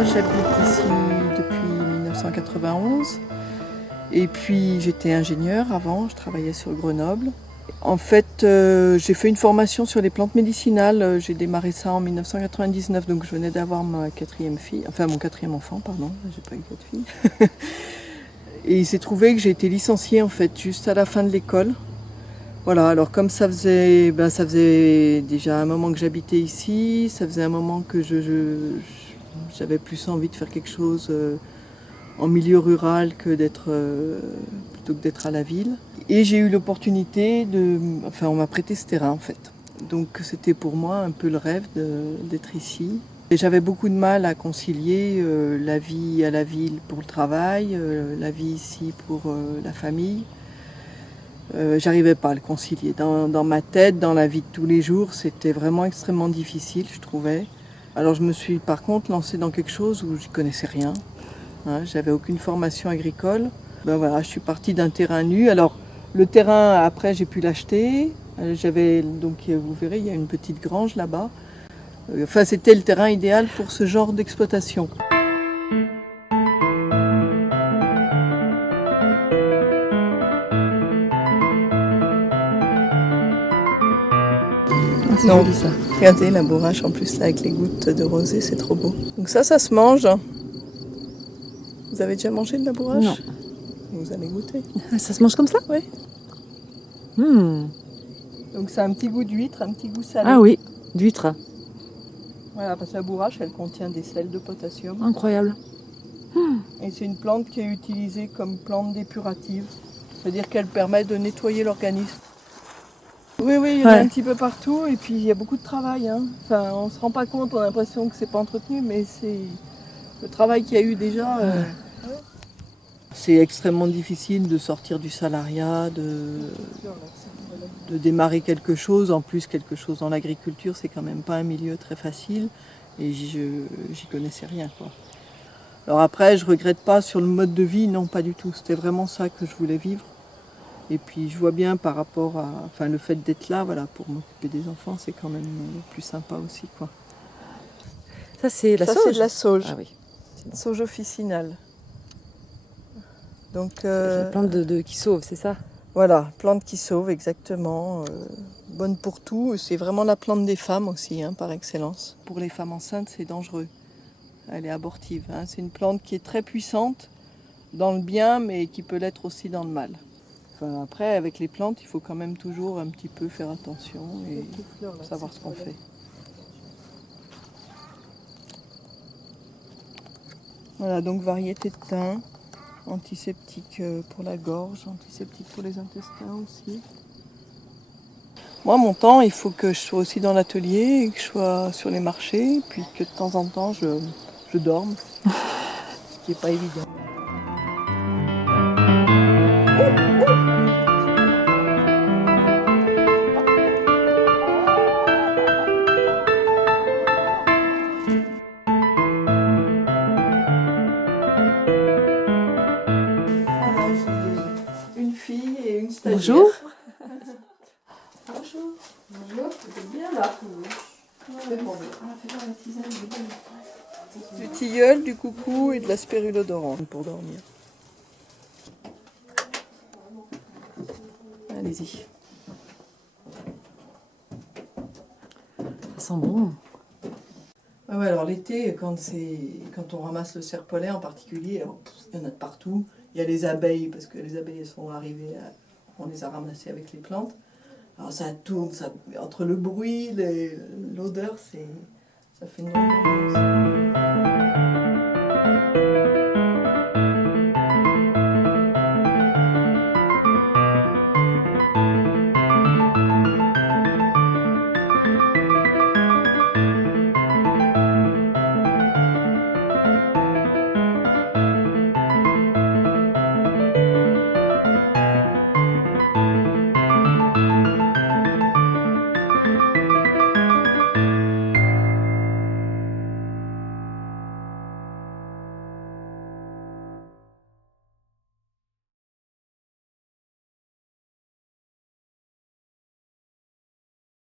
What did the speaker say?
Moi, j'habite ici depuis 1991. Et puis, j'étais ingénieure avant, je travaillais sur Grenoble. En fait, j'ai fait une formation sur les plantes médicinales. J'ai démarré ça en 1999, donc je venais d'avoir ma quatrième fille, enfin mon quatrième enfant, pardon, j'ai pas eu 4 filles. Et il s'est trouvé que j'ai été licenciée en fait juste à la fin de l'école. Voilà, alors comme ça faisait déjà un moment que j'habitais ici, ça faisait un moment que j'avais plus envie de faire quelque chose en milieu rural que plutôt que d'être à la ville. Et j'ai eu l'opportunité enfin on m'a prêté ce terrain en fait. Donc c'était pour moi un peu le rêve d'être ici. Et j'avais beaucoup de mal à concilier la vie à la ville pour le travail, la vie ici pour la famille. J'arrivais pas à le concilier. Dans ma tête, dans la vie de tous les jours, c'était vraiment extrêmement difficile, je trouvais. Alors je me suis par contre lancée dans quelque chose où je connaissais rien. Hein, j'avais aucune formation agricole. Ben voilà, je suis partie d'un terrain nu. Alors le terrain, après, j'ai pu l'acheter. Vous verrez, il y a une petite grange là-bas. Enfin, c'était le terrain idéal pour ce genre d'exploitation. C'est joli ça. Regardez la bourrache en plus là avec les gouttes de rosée, c'est trop beau. Donc ça se mange. Vous avez déjà mangé de la bourrache? Non. Vous allez goûter. Ça se mange comme ça? Oui. Donc ça a un petit goût d'huître, un petit goût salé. Ah oui, d'huître. Voilà, parce que la bourrache, elle contient des sels de potassium. Incroyable. Et c'est une plante qui est utilisée comme plante dépurative. C'est-à-dire qu'elle permet de nettoyer l'organisme. Oui, il y en a un petit peu partout et puis il y a beaucoup de travail. Hein. Enfin, on ne se rend pas compte, on a l'impression que c'est pas entretenu, mais c'est le travail qu'il y a eu déjà. C'est extrêmement difficile de sortir du salariat, de démarrer quelque chose. En plus, quelque chose dans l'agriculture, c'est quand même pas un milieu très facile et j'y connaissais rien, quoi. Alors après, je regrette pas sur le mode de vie, non, pas du tout. C'était vraiment ça que je voulais vivre. Et puis je vois bien par rapport à, le fait d'être là, voilà, pour m'occuper des enfants, c'est quand même plus sympa aussi, quoi. Ça c'est la sauge. C'est de la sauge. Ah oui. Sauge officinale. Donc c'est la plante qui sauve, c'est ça? Voilà, plante qui sauve exactement. Bonne pour tout. C'est vraiment la plante des femmes aussi, hein, par excellence. Pour les femmes enceintes, c'est dangereux. Elle est abortive. Hein. C'est une plante qui est très puissante dans le bien, mais qui peut l'être aussi dans le mal. Enfin, après, avec les plantes, il faut quand même toujours un petit peu faire attention et savoir ce qu'on fait. Voilà, donc variété de thym, antiseptique pour la gorge, antiseptique pour les intestins aussi. Moi, mon temps, il faut que je sois aussi dans l'atelier, que je sois sur les marchés, puis que de temps en temps, je dorme, ce qui n'est pas évident. Une fille et une stagiaire. Bonjour. Bonjour. Bonjour, vous êtes bien là? Du tilleul, du coucou et de la spirulodorante pour dormir. Allez-y. Ça sent bon. Ah ouais, alors l'été, quand on ramasse le serpolet en particulier, il y en a de partout. Il y a les abeilles, parce que les abeilles sont arrivées, on les a ramassées avec les plantes. Alors ça tourne, entre le bruit, l'odeur, ça fait une drôle